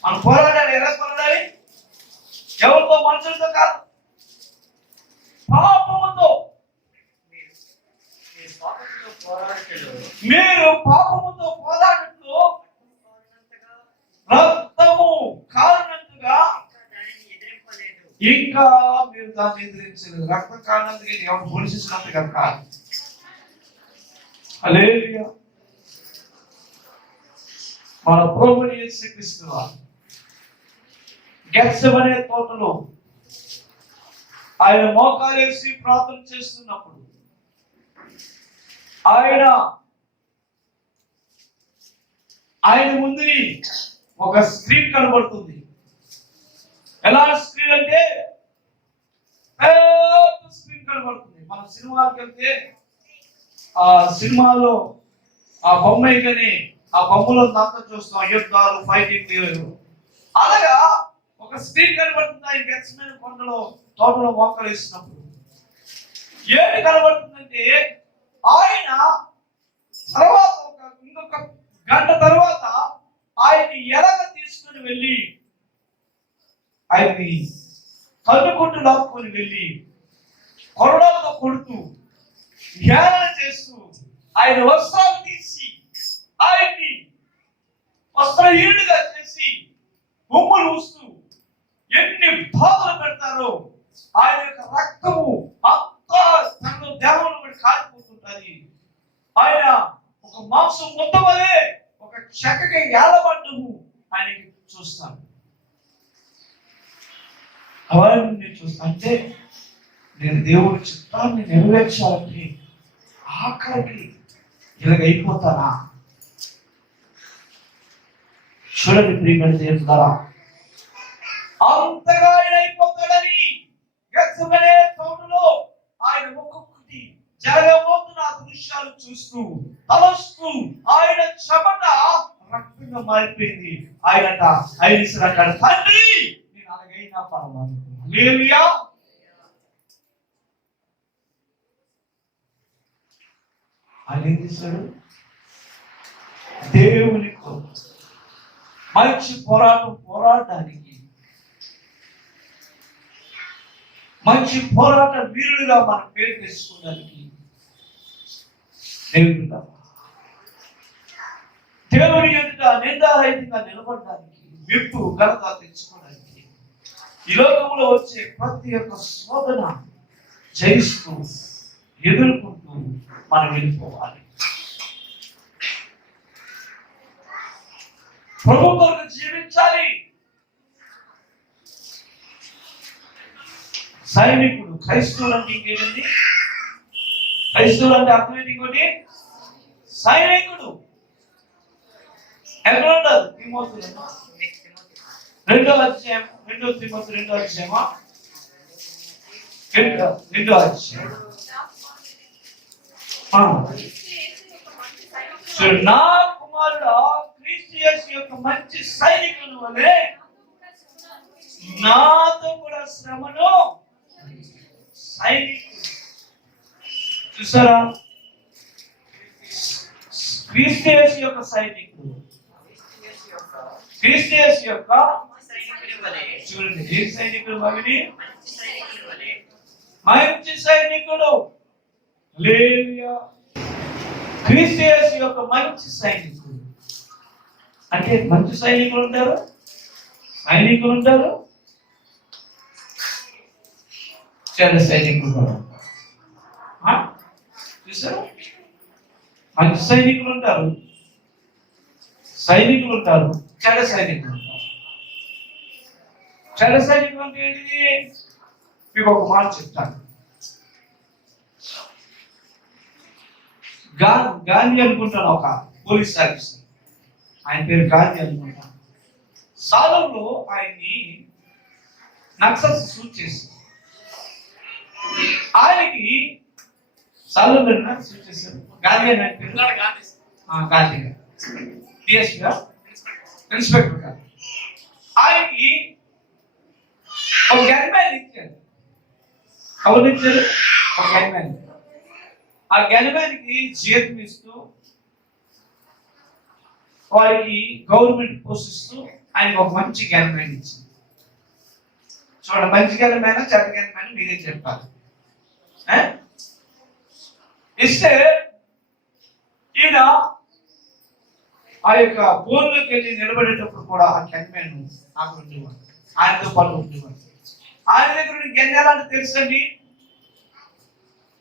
మనం పోరాడాలి. ఎలా పోరాడాలి? ఎవరితో? మనుషులతో కాదు, పాపముతో. మీరు పాపముతో పోరాడుతూ రక్తము కారణంగా ఇంకా మీరు దాన్ని ఎదిరించలేదు. రక్తం కారణంగా ఎవరు పోలీసులంతగా కాదు. హల్లెలూయా. మన ప్రభువుని యేసుక్రీస్తు వారు గెత్సెమనే తోటలో ఆయన మోకాలేసి ప్రార్థన చేస్తున్నప్పుడు ఆయన ముందు ఒక స్క్రీన్ కనబడుతుంది. ఎలా స్క్రీన్ అంటే పెద్ద స్క్రీన్ కనబడుతుంది. మన సినిమాకి వెళ్తే ఆ సినిమాలో ఆ బొమ్మ కానీ ఆ బొమ్మలో అంతా చూస్తాం, యుద్ధాలు, ఫైటింగ్. అలాగా ఒక స్క్రీన్ కనబడుతుంది. ఆయన గెత్సెమనే కొండలో తోటలో మోకాలేసినప్పుడు ఏంటి కనబడుతుందంటే, ఆయన తర్వాత ఇంకొక గంట తర్వాత ఆయన్ని ఎలాగ తీసుకుని వెళ్ళి ఆయన్ని కన్నుకొట్టు లాక్కొని వెళ్ళి కొరడాలతో కొడుతూ హేళన చేస్తూ ఆయన వస్త్రాలు తీసి ఆయన్ని వస్త్రహీనుడిగా చేసి బొమ్మలు ఊస్తూ ఎన్ని బాధలు పెడతారో. ఆయన యొక్క రక్తము అంతా తన దేహంలో పడి కాలిపోతుంటది. ఆయన ఒక మాంసం ముద్ద వలె ఒక చెక్కకి ఏలబడ్డము ఆయనకి చూస్తాను. అవన్నీ చూస్తా అంటే నేను దేవుడి చిత్తాన్ని నెరవేర్చాలంటే ఆఖరికి ఇలాగైపోతానా? చూడండి ప్రియమైన దేవుని ద్వారా అంతగా ఆయన అయిపోతాడని గెత్సెమనే తోటలో ఆయన ఒక్కొక్కటి జరగబోతున్న దృశ్యాలు చూస్తూ తలస్తూ ఆయన చెమట రక్తంగా మారిపోయింది. ఆయన ఆయన తండ్రి నేను అలాగైనా పర్వాలేదు. హల్లెలూయా. ఆయన ఏం చేశాడు? దేవుని మంచి పోరాటానికి మంచి పోరాట వీరుడిగా మన పేరు తెచ్చుకోవడానికి దేవుని ఎదుట నిందారహితంగా నిలబడడానికి మెప్పు ఘనత తెచ్చుకోవడానికి ఈ లోకంలో వచ్చే ప్రతి ఒక్క శోధన జయిస్తూ ఎదుర్కొంటూ మనం వెళ్ళిపోవాలి. ప్రభు కొరకు జీవించాలి. సైనికుడు క్రైస్తవులు అంటే ఇంకేంటి? క్రైస్తవులు అంటే అర్థం ఏంటి? ఇంకోటి సైనికుడు. ఎక్కడ ఉంటారు? తిమోతిలో 2వ అధ్యాయం 2 తిమోతి 2వ అధ్యాయమా 2వ అధ్యాయం. నా కుమారుడు క్రీస్తు యేసు యొక్క మంచి సైనికుల వలె నాతో కూడా శ్రమను సైనికుడు. చూసారా? క్రీస్తు యేసు యొక్క సైనికుడు, క్రీస్తు యేసు యొక్క చూడండి ఏ సైనికుడు? మగిని మంచి సైనికుడు. హల్లెలూయా. క్రీస్తు యేసు యొక్క మంచి సైనికుడు అంటే మంచి సైనికులు ఉంటారు, సైనికులు ఉంటారు, చెడ్డ సైనికులు కూడా ఉంటారు. చూసారు? మంచి సైనికులు ఉంటారు, సైనికులు ఉంటారు, చెడ్డ సైనికులు ఉంటారు. చెడ్డ సైనికులు అంటే ఏంటిది? మీకు ఒక మాట చెప్తాను. గాంధీ అనుకుంటాను, ఒక పోలీస్ ఆఫీసర్, ఆయన పేరు గాంధీ అనుకుంటాను. సాలంలో ఆయన్ని నక్సల్స్ షూట్ చేసి ఆయనకి సాలూరు చేశారు గాంధీ గాంధీ గారు డిఎస్పీ ఇన్స్పెక్టర్ గారు ఆయనకి ఒక గన్మ్యాన్ ఇచ్చారు. ఎవరు ఇచ్చారు? ఒక గన్మ్యాన్. ఆ గన్మ్యాన్కి జీతం ఇస్తూ వారికి గవర్నమెంట్ పోషిస్తూ ఆయనకి ఒక మంచి గన్మ్యాన్ ఇచ్చింది. చూడండి, మంచి గన్మ్యాన్ చెడ్డ గన్మ్యాన్ మీరే చెప్పాలి. ఇస్తే ఈయన ఆ యొక్క బోన్లోకి వెళ్ళి నిలబడేటప్పుడు కూడా ఆ గన్మ్యాన్ నాకు ఉండేవాడు, ఆయనతో పాటు ఉండేవాడు. ఆయన దగ్గర గన్ ఎలాంటి తెలుసండి,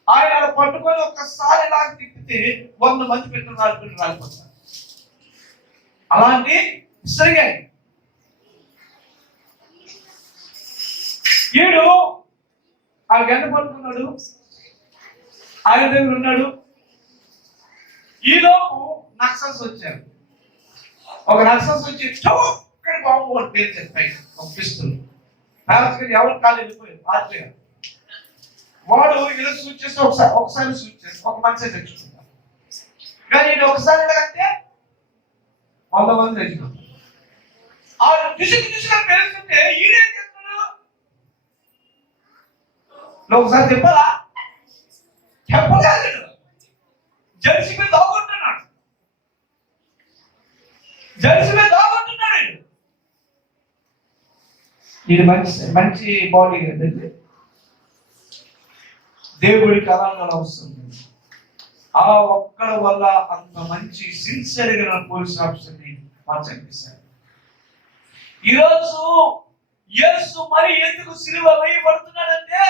ఆయన పట్టుకొని ఒక్కసారి లాగా తిప్పితే 100 మంది పెట్టిన రాలిపోతారు. అలాంటి విసిరిగాయి. ఈడు ఆ గన్ను పట్టుకున్నాడు, ఆయన దగ్గర ఉన్నాడు. ఈలోపు నక్సల్స్ వచ్చారు. ఒక నక్సల్స్ వచ్చి ఇక్కడ బాంబు వాడు పేరు చెప్పాయి, ఒక పిస్తులు ఎవరు కాలు వెళ్ళిపోయారు రాత్రిగా. వాడు ఇలా సూట్ చేస్తే ఒకసారి సూట్ చేస్తే ఒక మనిషి తెచ్చుకుంటారు. కానీ ఇది ఒకసారి అంటే 100 మంది తెచ్చుకుంటారు. ఆవిడ దిశగా పేరుస్తుంటే ఈడేం చేస్తున్నాడు? ఒకసారి చెప్పాలా? చెప్పలేదు. జెర్సీ మీద దాగుంటున్నాడు, జెర్సీ మీద దాగుంటున్నాడు. ఇది మంచి బాడీ కదండి, దేవుడికి అలాగే వస్తుంది. ఆ ఒక్కడి వల్ల అంత మంచి సిన్సియర్ గా పోలీస్ ఆఫీసర్ని మార్చనిపిస్తారు. ఈరోజు యేసు మరి ఎందుకు సిలువ వేయబడుతున్నాడంటే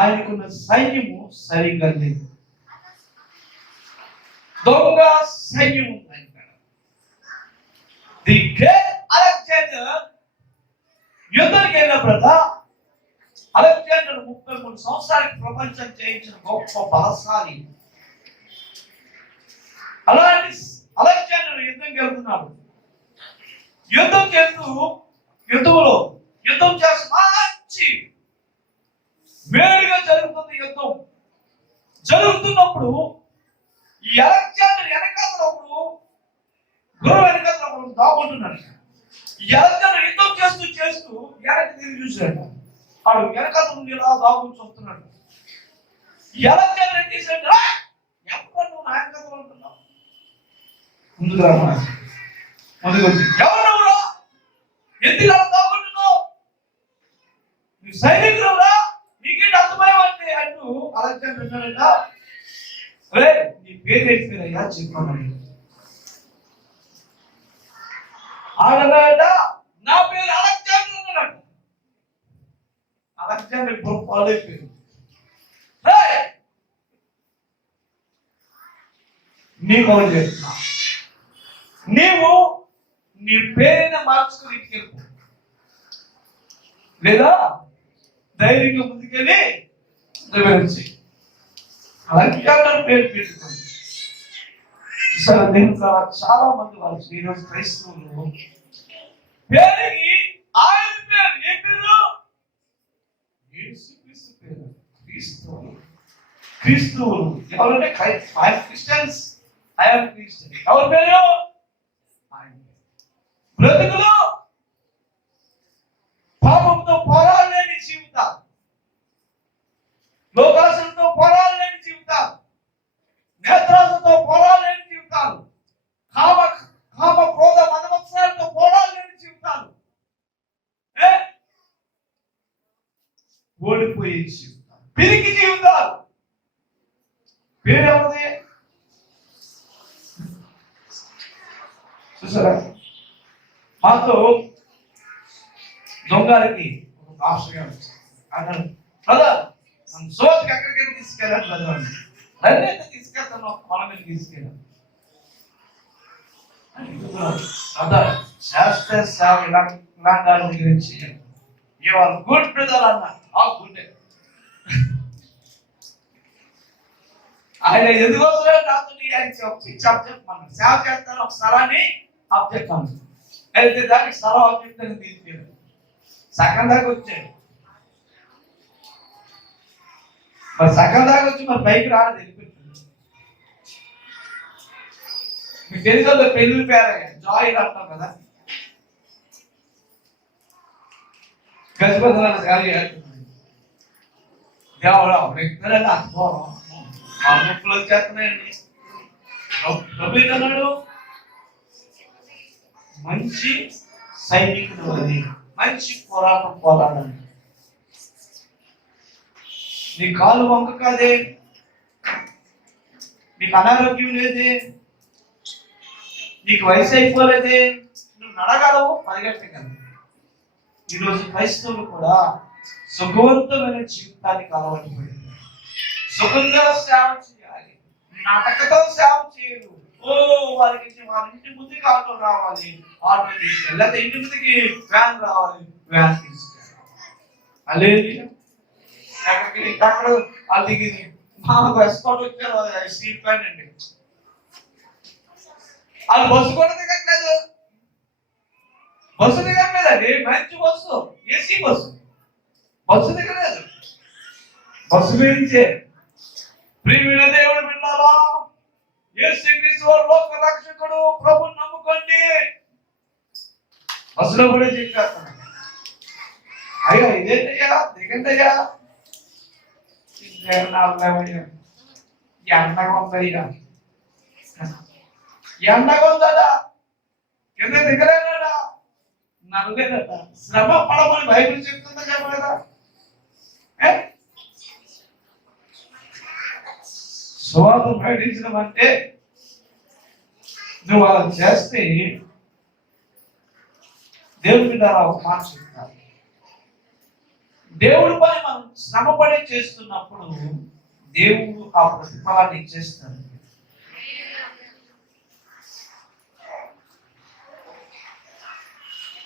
ఆయనకున్న సైన్యము సరిగ్గా లేదు, దొంగ సైన్యం ఉంది. ది గ్రేట్ అలెగ్జాండర్ యుద్ధానికి వెళ్ళినప్పుడు అలెగ్జాండర్ 33 సంవత్సరాలకి ప్రపంచం జయించిన గొప్ప బలశాలి. అలాంటి అలెగ్జాండర్ యుద్ధం వెళ్తున్నాడు. యుద్ధం చేస్తూ యుద్ధం చేస్తూ మంచి వేడిగా జరుగుతుంది. యుద్ధం జరుగుతున్నప్పుడు ఈ అలెగ్జాండర్ వెనకాల గురువు వెనకాల దాక్కుంటున్నాడు. ఈ అలెగ్జాండర్ యుద్ధం చేస్తూ వెనక్కి తిరిగి చూశాడు. వాడు వెనకాల నుండి ఇలా దాగుని చూస్తున్నాడు. ఈ అలెగ్జాండర్ ఏం చేశాడు? ఎప్పుడు నువ్వు నా వెనకాల ఉంటున్నావు? ముందుకు రా, ముందుకు వచ్చి ఎవరు నువ్వు? ఎందుకు అలా దాగుంటున్నావు? నువ్వు సైనికులు రా, నీకేంటి అర్థమయ్యా అంటూ అలెగ్జాండర్ అన్నాడట, నీ పేరు ఏంటిదయ్యా చెప్పాను. ఆడన్నాడట, నా పేరు అలెగ్జాండర్ అన్నాడు. అలెగ్జాండర్ పాడైపోయింది. నీకు ఒకటి చెప్తున్నా, నీవు నీ పేరుని మార్చుకుని ఇంటికెళ్ళిపో, లేదా ధైర్యంగా ముందుకెళ్ళి వివరించి అలెగ్జాండర్ పేరు పెట్టుకోండి. చాలా మంది వాళ్ళు ఈరోజు క్రైస్తవులు పేరుకి ఆయన పేరు ఏ పేరు? యేసుక్రీస్తు పేరు. క్రీస్తువులు ఎవరంటే క్రిస్టియన్స్. I'm Christian. ఎవరి పేరు? ఆయన. బ్రతుకులు పాపంతో పోరాడలేని జీవితాలు, లోకాశలతో పోరాడలేని జీవితాలు, నేత్రాలతో పోరాడలేని జీవితాలు, కామ క్రోధ మదమత్సరాలతో పోరాడలేని జీవితాలు, ఓడిపోయే జీవితాలు, పిరికి జీవితాలు. పేరెవరిది? చూసారా? మాతో దొంగలకి ఒక భాషగా అన్నాడు, బ్రదర్ మన సోదరికి ఎక్కడికైనా తీసుకెళ్ళాలి బ్రదర్, నన్నైతే తీసుకెళ్తాను, మన మీద తీసుకెళ్ళాను. బ్రదర్ శాస్త్ర సేవ ఇలాంటి గురించి యు ఆర్ గుడ్ బ్రదర్ అన్నా. గుడ్. ఆయన ఎందుకోసం నాతో చెప్పమన్నాడు, సేవ చేస్తాను ఒక స్థలాన్ని ఆబ్జెక్ట్ అన్నాడు. అయితే దానికి స్థలం ఆబ్జెక్ట్ అని తీసుకెళ్ళాడు. సగం దాకా వచ్చాడు. మరి సగం దాకా వచ్చి మరి పైకి రాదు వెళ్ళిపోతుంది. మీకు తెలుసు పెళ్లి పేరయ్య జాయిన్ అంటాం కదా, గజపతి గాలి దేవుడు వ్యక్తులని అనుభవం ఆ నొప్పులు వచ్చేస్తున్నాయండి. అన్నాడు మంచి సైనికుడు అది, మంచి పోరాడండి. నీ కాలు వంక కాదే, నీకు అనారోగ్యం లేదే, నీకు వయసు అయిపోలేదే, నువ్వు నడగలవు, పరిగెట్టగలవు. ఈరోజు క్రైస్తవులు కూడా సుఖవంతమైన జీవితానికి అలవాటు పడింది. సుఖంగా సేవ చేయాలి, నాటకతో సేవ చేయరు. వారి ఇంటి ముందుకి ఆటో రావాలి, ఆటో తీసుకెళ్ళి, లేదా ఇంటి ముందుకి వ్యాన్ రావాలి, వ్యాన్ తీసుకెళ్ళాలి. అలేదు అక్కడ వాళ్ళు దిగింది మాకు ఎస్కాట్ వచ్చారు స్ట్రీట్ ప్లాన్ అండి. వాళ్ళు బస్సు కూడా దిగట్లేదు, బస్సు దిగట్లేదండి. మంచి బస్సు, ఏసీ బస్సు దిగలేదు. బస్సు గురించే ప్రియమైన దేవుడు విన్నారా, యేసుక్రీస్తు లోక రక్షకుడు ప్రభువుని నమ్ముకోండి. బస్సులో కూడా చెప్పేస్తాను, అయ్యా ఇదేంటయ్యా దిగంటయ్యా, ఎండగా ఉందయ్యా, ఎండగా ఉందా, కింద దిగలేదా, నవ్వులేదట. శ్రమ పడమని బైబిల్ చెప్తుందా చెప్పలేదా? సువార్త ప్రకటించడం అంటే నువ్వు అలా చేస్తే దేవుడి ద్వారా ఒక మాట చెప్తారు. దేవుడి పని మనం శ్రమపడి చేస్తున్నప్పుడు దేవుడు ఆ ప్రతిఫలాన్ని ఇచ్చేస్తాడు.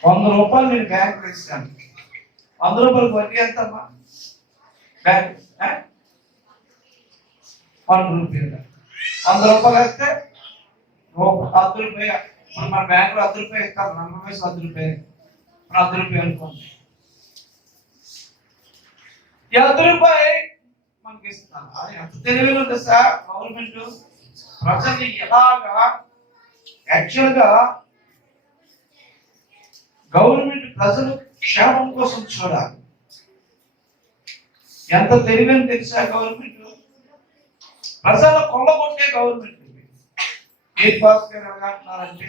₹100 నేను బ్యాంక్ వేసాను, ₹100 వడ్డీ ఎంతమ్మా? బ్యాంక్ ₹100 ₹100 వేస్తే ₹10. ఇప్పుడు మన బ్యాంకులో ₹10 ఇస్తారు, నమ్మ వయసు ₹10, ₹10 అనుకోండి. ₹10 మనకి ఇస్తాను. అది ఎంత తెలివిగా ఉంది సార్ గవర్నమెంట్. ప్రజల్ని ఎలాగా యాక్చువల్గా గవర్నమెంట్ ప్రజలు క్షేమం కోసం చూడాలి. ఎంత తెలివని తెలుసా గవర్నమెంట్? ప్రజల కొల్లగొట్టే గవర్నమెంట్. ఏ పాస్ గారు ఎలాగంటున్నారంటే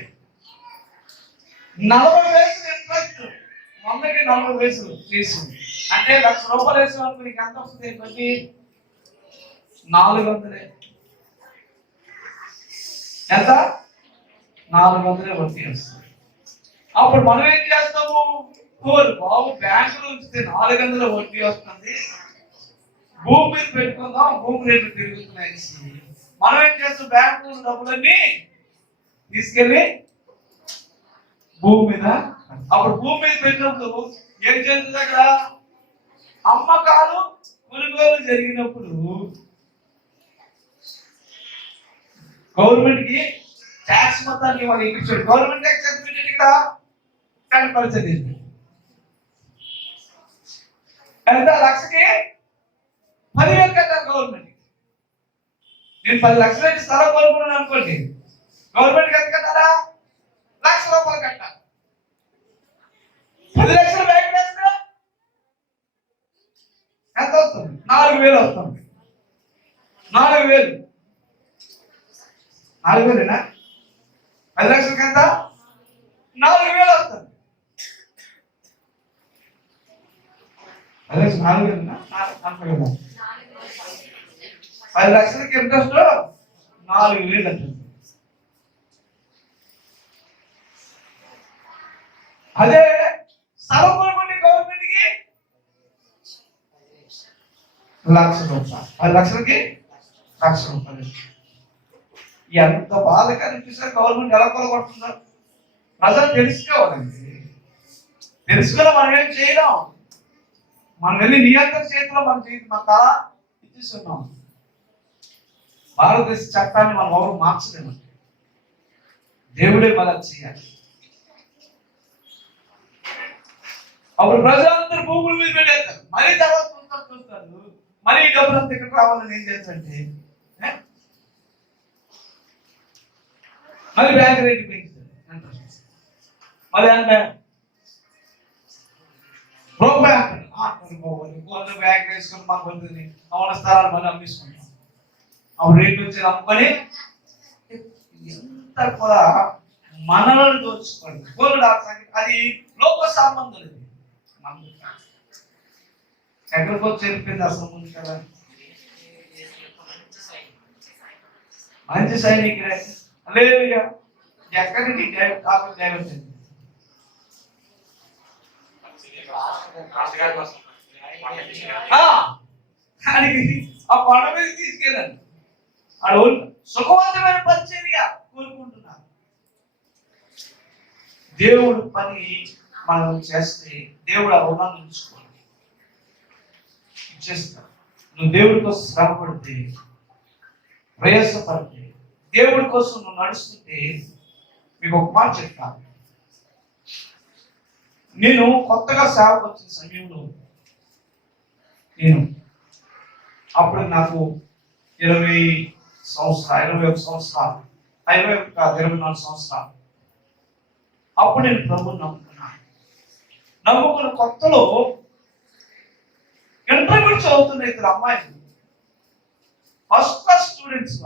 40 వయసులు ఇంట్రెస్ట్, 100కి 40 వయసులు చేసింది అంటే ₹1,00,000 వేసేవాళ్ళకి నీకు ఎంత వస్తుంది? వడ్డీ 400. ఎంత? 400 వడ్డీ వస్తుంది. అప్పుడు మనం ఏం చేస్తాము? బాబు బ్యాంకులో ఉంచితే 400 వడ్డీ వస్తుంది, భూమి మీద పెట్టుకుందాం, భూమి రేట్లు పెరుగుతున్నాయి. మనం ఏం చేస్తాం? బ్యాంకు డబ్బులన్నీ తీసుకెళ్ళి భూమి మీద, అప్పుడు భూమి మీద పెట్టినప్పుడు ఏం చేస్తుంది? అక్కడ అమ్మకాలు కొనుగోలు జరిగినప్పుడు గవర్నమెంట్ కి ట్యాక్స్ మొత్తాన్ని వాళ్ళు ఇప్పించాడు. గవర్నమెంట్ ట్యాక్స్ ఎంత పెట్టాడు? ఇక్కడ 10%. ఎంత? లక్షకి 10,000 కట్టాలి గవర్నమెంట్. నేను 10 లక్షలకి స్థలం కొనుక్కున్నాను అనుకోండి, గవర్నమెంట్ ఎంత కట్టాలా? ₹1,00,000 కట్టాలి. 10 లక్షలు బ్యాంక్ వేస్తే ఎంత వస్తుంది? 4,000 వస్తుంది. 4,000 4,000 10 లక్షలకి ఎంత? 4,000 వస్తుంది. 10 లక్షలు 4,000 10 లక్షలకి ఇంట్రెస్ట్ 4,000 అంటుంది. అదే స్థలం కొనుక్కోండి గవర్నమెంట్ కి ₹1,00,000. 10 లక్షలకి ₹1,00,000. ఎంత బాధగా అనిపిస్తే గవర్నమెంట్ ఎలా కొలగొడుతుందో ప్రజలు తెలుసుకోవాలండి. తెలుసుకుని మనం ఏం చేయలేం. మనం వెళ్ళి నియంత్రణ చేతిలో మన జీవితం మన తల ఇచ్చిస్తున్నాం. భారతదేశ చట్టాన్ని మనం ఎవరు మార్చలేమండి, దేవుడే మన చేయాలి. అప్పుడు ప్రజలందరూ భూముల మీద పెట్టేస్తారు, మళ్ళీ తర్వాత చూస్తారు మళ్ళీ ఈ డబ్బులు అంతా ఇక్కడ రావాలని ఏం చేస్తారంటే మళ్ళీ బ్యాంక్ రేట్ పెంచుతారు. మళ్ళీ అంటే బ్యాంక్ వేసుకుని మాకు వెళ్తుంది అవున స్థలాలు మళ్ళీ అమ్మేసుకుంటాం. అప్పుడు రేట్ వచ్చేది అమ్మని ఎంత కూడా మనలను దోచుకోండి. అది లోక సంబంధం. ఎక్కడికి వచ్చి చెప్పింది అసలు ముందు కదా మంచి సైనికుడే లేదు ఎక్కడికి కాకపోతే ఆ కొండ మీద తీసుకెళ్ళండి. ఆడు సుఖవంతమైన పరిచర్య కోరుకుంటున్నారు. దేవుడు పని మనం చేస్తే దేవుడు ఆ రుణాన్ని ఉంచుకోవాలి. చేస్తాడు. నువ్వు దేవుడి కోసం శ్రమ పడితే, ప్రయాసపడితే, దేవుడి కోసం నువ్వు నడుస్తుంటే మీకు ఒక మాట చెప్తాను. నేను కొత్తగా సేవకు వచ్చిన సమయంలో అప్పుడు నాకు 21 సంవత్సరాలు 24 సంవత్సరాలు. అప్పుడు నేను ప్రభువుని నమ్ముకున్న కొత్తలో ఇంటర్మీడియట్ చదువుతున్న 2 అమ్మాయిలు ఫస్ట్ క్లాస్ స్టూడెంట్స్.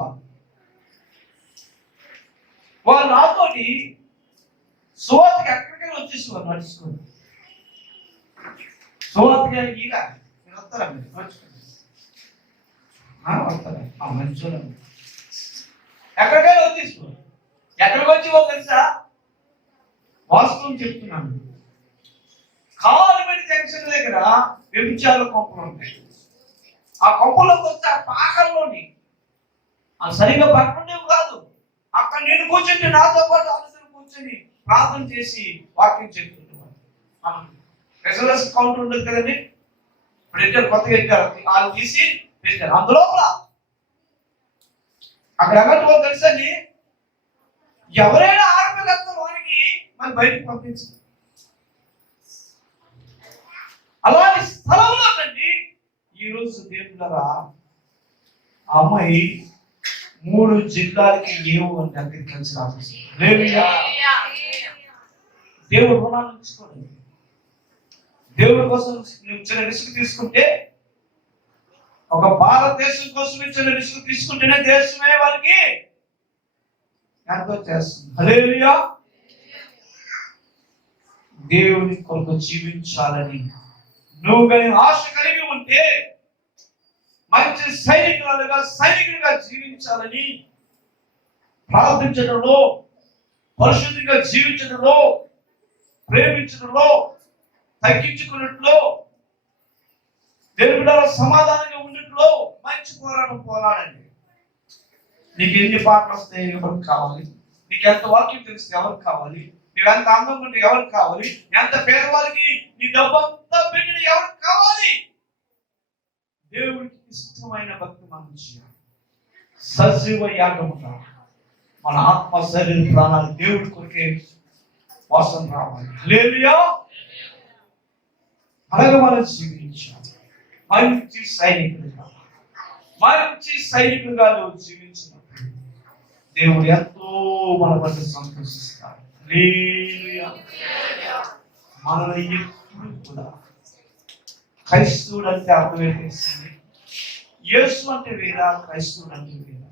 వాళ్ళు నాతోటి సువార్తకి ఎక్కడికైనా వచ్చేసి వాళ్ళు నడుచుకోండి. సువార్తకి ఇలా మీరు వస్తారా? మీరు నడుచుకోండి వస్తారా? మంచి ఎక్కడికైనా వచ్చేసుకో. ఎక్కడికి వచ్చి వాళ్ళు తెలుసా? వాస్తవం చెప్తున్నాను. కాలువెడి జంక్షన్ దగ్గర వ్యభిచార కొంపలు ఉంటాయి. ఆ కొంపలోకి వస్తే ఆ పాకల్లోని సరిగా పట్టుకుండేవి కాదు. అక్కడ నేను కూర్చుంటే నాతో పాటు అందరూ కూర్చొని ప్రార్థన చేసి వాక్యం చెప్తుంటారు. రెసిడెన్స్ కౌంటర్ ఉండదు కదండి. ఇప్పుడు ఎట్టారు కొత్తగా ఎట్టారు వాళ్ళు తీసి పెట్టారు. అందులో అక్కడ ఎవరు తెలుసండి, ఎవరైనా ఆడపిల్లతో వారికి మనం బయటకు పంపించారు. అలాంటి స్థలంలో కండి ఈరోజు దేవుళ్ళరా అమ్మాయి 3 జిల్లాలకి ఏమో అని అగ్రికల్చర్ ఆఫీసర్. దేవుడు రుణాలు ఉంచుకోండి. దేవుడి కోసం నువ్వు చిన్న రిస్క్ తీసుకుంటే, ఒక భారతదేశం కోసం చిన్న రిస్క్ తీసుకుంటేనే దేశమే వారికి ఎంతో చేస్తుంది. హల్లెలూయా. దేవుని కొరకు జీవించాలని నువ్వు కానీ ఆశ కలిగి ఉంటే, మంచి సైనికుడిగా జీవించాలని ప్రార్థించడంలో, పరిశుద్ధిగా జీవించడంలో, ప్రేమించడంలో, తగ్గించుకున్నట్లో, దేవుడిలో సమాధానంగా ఉన్నట్లో మంచి పోరాడండి. నీకు ఎన్ని పాటలు వస్తాయి ఎవరికి కావాలి? నీకు ఎంత వాక్యం తెలిస్తే ఎవరికి కావాలి? నువ్వు ఎంత అందంగా ఉంటే ఎవరికి కావాలి? ఎంత పేదవారికి నీ డబ్బంతా పెట్టిన ఎవరికి కావాలి? దేవుడికి ఇష్టమైన భక్తి మనం చేయాలి. సజీవ యాగముగా మన ఆత్మ శరీర ప్రాణాలు దేవుడి కొరికే వాసన రావాలి. హల్లెలూయా. అలాగే మనం జీవించాలి. మంచి సైనికులుగా నువ్వు జీవించినప్పుడు దేవుడు ఎంతో మన పట్ల సంతోషిస్తాడు. మనల్ని ఎప్పుడు కూడా క్రైస్తవుడు అంటే అర్థం ఏంటంటే, యేసు అంటే వేరా, క్రైస్తవుడు అంటే వేరా.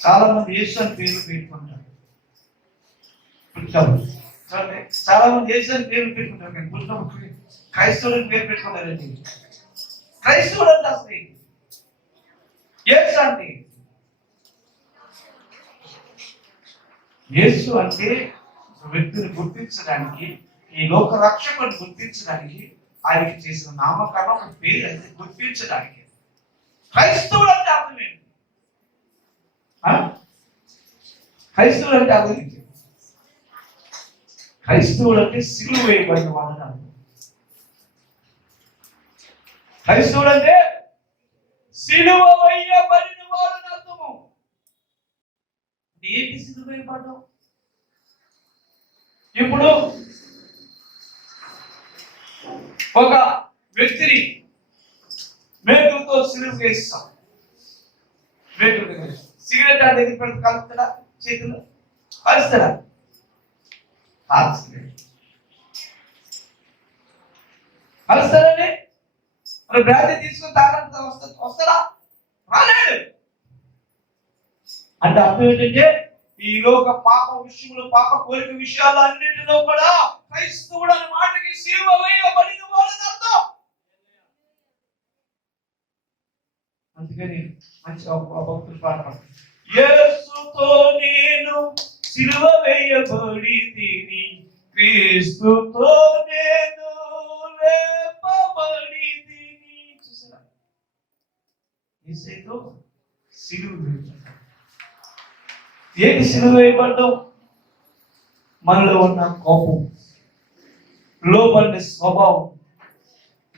చాలా మంది యేసు అని పేరు పెట్టుకుంటారు. చాలా మంది యేసు అని పేరు పెట్టుకుంటారు, కానీ పుట్టినప్పుడు క్రైస్తవుడు అని పేరు పెట్టుకుంటారండి. క్రైస్తవుడు అంటే అసలు యేసు అంటే, యేసు అంటే వ్యక్తిని గుర్తించడానికి, ఈ లోక రక్షకుని గుర్తించడానికి ఆయనకి చేసిన నామకరణం, ఒక పేరు అంటే గుర్తించడానికి. క్రైస్తవుడు అంటే అర్థం ఏంటి? క్రైస్తవుడు అంటే అర్థం ఏంటి? క్రైస్తవుడు అంటే సిలువ వేయబడిన వాడని అర్థం. క్రైస్తవుడు అంటే సిలువ వేయబడిన వాడని అర్థము. ఏంటి సిలువ వేయబడ్డం? ఇప్పుడు ఒక వ్యక్తిని సిలువు వేస్తాం. సిగరెట్ అంటే ఎందుకు పెడతా? కలుపుతాడా? చేతుల్లో కలుస్తాడా? కలుస్తాడండి. మరి బ్రాంతి తీసుకుని తాగంతా వస్తాడా? రాలేడు. అంటే అర్థం ఏంటంటే ఈ లోక పాప విషయంలో, పాప కోరిక విషయాలు అన్నింటిలో కూడా క్రైస్తవుడు అనే మాటకి సిలువ వేయబడిన వాళ్ళని అర్థం. అందుకని మంచి భక్తులు పాడతారు, యేసుతో నేను సిలువ వేయబడి తిని, క్రీస్తుతో నేను లేపబడి తిని. చూసారా? యేసుతో సిలువ వేయబడ్డాం. ఏంటి సిలువ వేయబడ్డాం? మనలో ఉన్న కోపం, లోబడిన స్వభావం,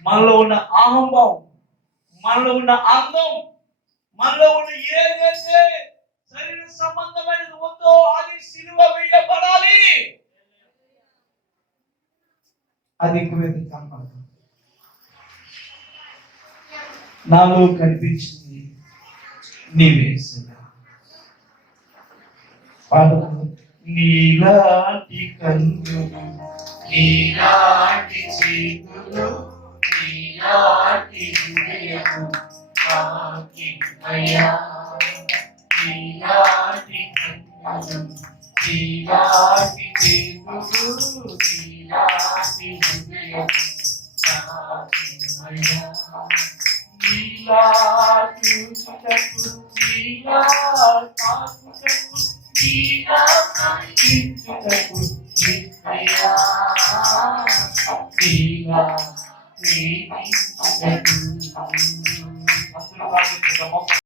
మనలో ఉన్న అహంభావం, మనలో ఉన్న అందం, మనలో ఉన్న ఏదైతే శరీర సంబంధమైనది ఉందో అది సిలువ వేయబడాలి. అది ఎక్కువైతే కనపడుతుంది. నాలో కనిపించింది నీవే నీలాంటి కన్నులు, నీలాంటి చేతులు, నీలాంటి హృదయము నాకివ్వయ్యా. నీలాంటి కన్నులు, నీలాంటి చేతులు, నీలాంటి హృదయము నాకివ్వయ్యా. నీలా చూచుటకు, నీలా తాకుటకు, నీలా కనిపించుటకు నీవయ్యా. నీలా ప్రేమించుటకు